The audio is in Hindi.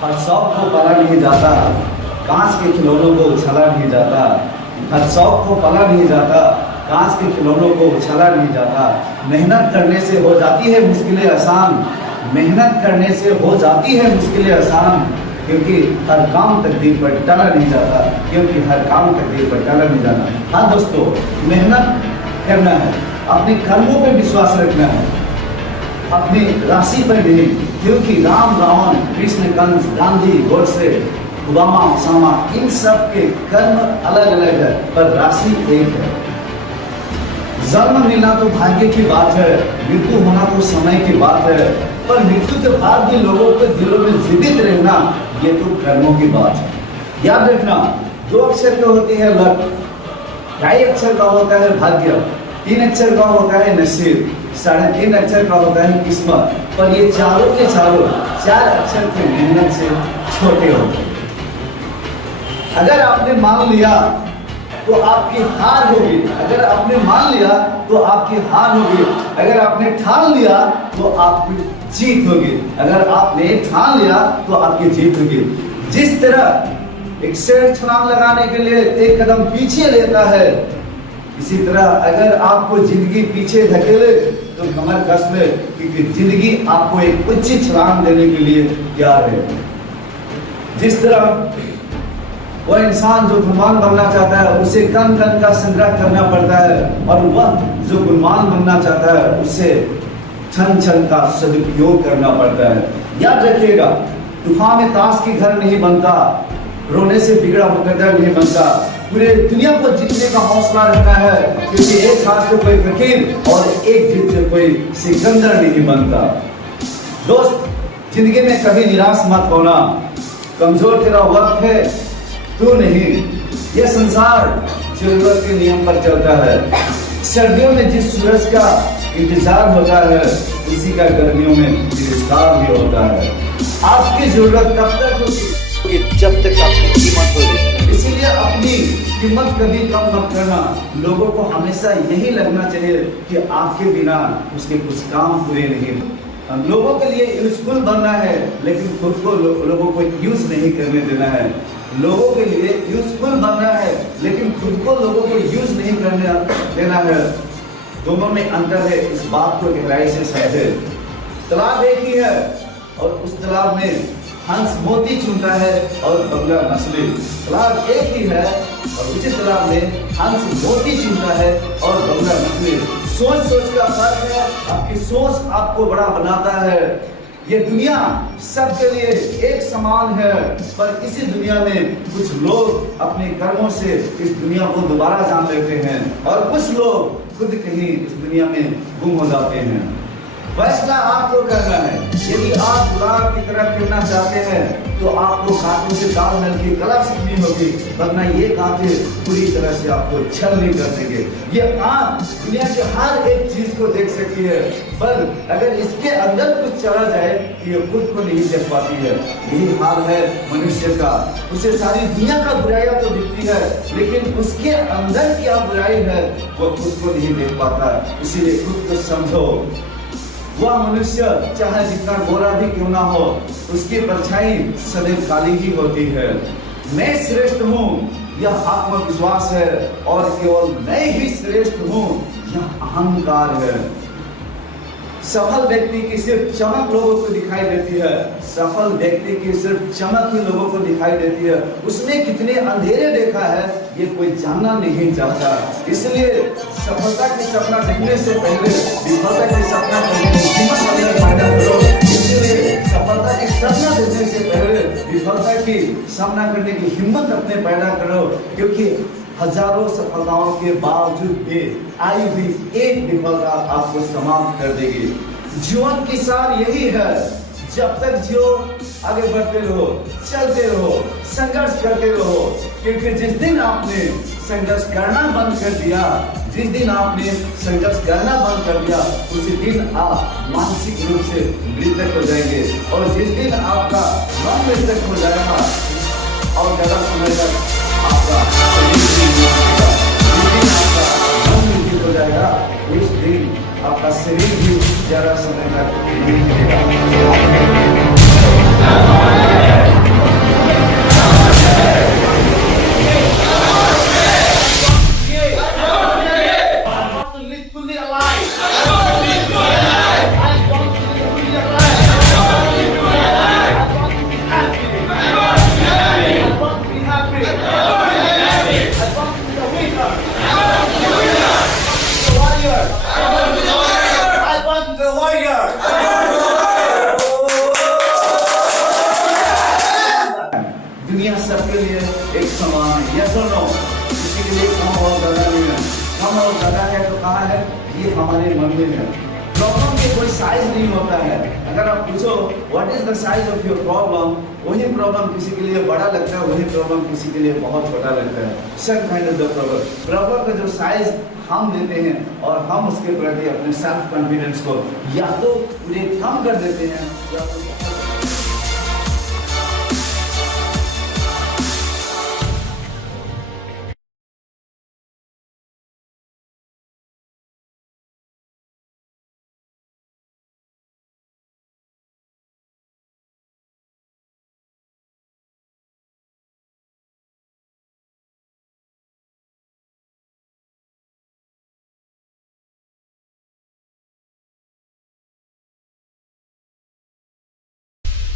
हर शौक को पाला नहीं जाता, कांच के खिलौनों को उछाला नहीं जाता। हर शौक को पाला नहीं जाता, कांच के खिलौनों को उछाला नहीं जाता। मेहनत करने से हो जाती है मुश्किलें आसान, मेहनत करने से हो जाती है मुश्किलें आसान। क्योंकि हर काम तकदीर पर टाला नहीं जाता, क्योंकि हर काम तकदीर पर टाला नहीं जाता। हाँ दोस्तों, मेहनत करना है, अपने कर्मों पर विश्वास रखना है, अपनी राशि पर नहीं। क्योंकि राम, रावण, कृष्ण, कंस, गांधी, गोडसे, ओबामा, ओसामा, इन सब के कर्म अलग अलग है, पर राशि एक है। जन्म मिलना तो भाग्य की बात है, मृत्यु होना तो समय की बात है, पर मृत्यु के बाद भी लोगों के दिलों में जीवित रहना, ये तो कर्मों की बात है। याद रखना, 2 अक्षर की होती है लक, 2.5 अक्षर का होता है भाग्य, 3 अक्षर का होता है नसीब, 3.5 अक्षर का होता है किस्मत। पर ये चारों के चारों 4 अक्षर की मेहनत से छोटे होते हैं। अगर आपने मान लिया तो आपकी हार होगी, अगर आपने मान लिया तो आपकी हार होगी, अगर आपने ठान लिया तो आपकी जीत होगी, अगर आपने ठान लिया तो आपकी जीत होगी। जिस तरह एक शेर छलांग लगाने के लिए 1 कदम पीछे लेता है, इसी तरह अगर आपको जिंदगी पीछे धकेले तो कमर कस ले, क्योंकि जिंदगी आपको एक ऊंची छलांग देने के लिए तैयार है। जिस तरह वह इंसान जो धनवान बनना चाहता है, उसे कण कण का संग्रह करना पड़ता है, और वह जो गुणवान बनना चाहता है, उसे क्षण क्षण का सदुपयोग करना पड़ता है। याद रखिएगा, तूफान में ताश की घर नहीं बनता, रोने से बिगड़ा मुकद्दर नहीं बनता। पूरे दुनिया को जीतने का हौसला रखना है, क्योंकि एक हाथ से कोई फकीर और एक जीत से कोई सिकंदर नहीं बनता। दोस्त, जिंदगी में कभी निराश मत होना, कमजोर तेरा वक्त है, तू नहीं। यह संसार जरूरत के नियम पर चलता है। सर्दियों में जिस सूरज का इंतजार होता है, उसी का गर्मियों में तिरस्कार भी होता है। आपकी जरूरत तब तक होगी जब तक आपकी कीमत होगी। इसीलिए अपनी कीमत कभी कम मत करना। लोगों को हमेशा यही लगना चाहिए कि आपके बिना उसके कुछ काम पूरे नहीं। लोगों के लिए यूजफुल बनना है, लेकिन खुद को लोगों को यूज नहीं करने देना है। लोगों के लिए यूजफुल बनना है, लेकिन खुद को लोगों को यूज नहीं करने देना है। दोनों में अंतर है, इस बात को गहराई से समझे। तालाब एक ही है, और उस तालाब में हंस मोती चुनता है और बगुला मछली। तालाब एक ही है, और उसी तालाब में हंस मोती चुनता है और बगुला मछली। सोच सोच का फर्क है, आपकी सोच आपको बड़ा बनाता है। ये दुनिया सबके लिए एक समान है, पर इसी दुनिया में कुछ लोग अपने कर्मों से इस दुनिया को दोबारा जान लेते हैं, और कुछ लोग खुद कहीं इस दुनिया में गुम हो जाते हैं। फैसला आपको करना है। यदि आप गुलाब की तरह फिरना चाहते हैं, तो आपको कांटों से तालमेल की कला सीखनी होगी, वरना ये कांटे पूरी तरह से आपको छल नहीं कर देंगे। ये आंख दुनिया के हर एक चीज को देख सकती है, पर अगर इसके अंदर कुछ चला जाए तो ये खुद को नहीं देख पाती है। यही हाल है मनुष्य का। उसे सारी दुनिया का बुराइयां तो दिखती है, लेकिन उसके अंदर क्या बुराई है वो खुद को नहीं देख पाता। इसीलिए खुद को समझो। वह मनुष्य चाहे जितना गोरा भी क्यों ना हो, उसकी परछाई सदैव काली ही होती है। मैं श्रेष्ठ हूँ, यह आत्मविश्वास है, और केवल मैं ही श्रेष्ठ हूँ, यह अहंकार है। सफल व्यक्ति की सिर्फ चमक लोगों को दिखाई देती है, सफल व्यक्ति की सिर्फ चमक ही लोगों को दिखाई देती है। उसने कितने अंधेरे देखा है ये कोई जानना नहीं चाहता। इसलिए सफलता की सपना देखने से पहले विफलता की सपना देखने की हिम्मत अंदर पैदा करो। इसलिए सफलता की सपना देखने से पहले विफलता की सामना करने की हिम्मत अपने पैदा करो, क्योंकि हजारों सफलताओं के बावजूद भी आई हुई एक विफलता आपको समाप्त कर देगी। जीवन की सार यही है, जब तक जियो आगे बढ़ते रहो, चलते रहो, संघर्ष करते रहो, क्योंकि जिस दिन आपने संघर्ष करना बंद कर दिया, जिस दिन आपने संघर्ष करना बंद कर दिया, उसी दिन आप मानसिक रूप से मृतक हो जाएंगे। और जिस दिन आपका मन मृतक हो जाएगा और ज्यादा समय तक आपका हो जाएगा, उस दिन आपका शरीर भी ज्यादा समय तक नहीं मिलेगा। सबके लिए एक समान है। यस और नो? किसी के लिए कम और ज़्यादा नहीं है। कम और ज़्यादा है तो कहाँ है? ये हमारे मन में है। प्रॉब्लम के कोई साइज नहीं होता है। अगर आप पूछो what is the size of your problem, वही प्रॉब्लम किसी के लिए बड़ा लगता है, वही प्रॉब्लम किसी के लिए बहुत छोटा लगता है। Same kind of the problem का जो साइज हम देते हैं और हम उसके प्रति अपने सेल्फ कॉन्फिडेंस को या तो पूरे कम कर देते हैं या तो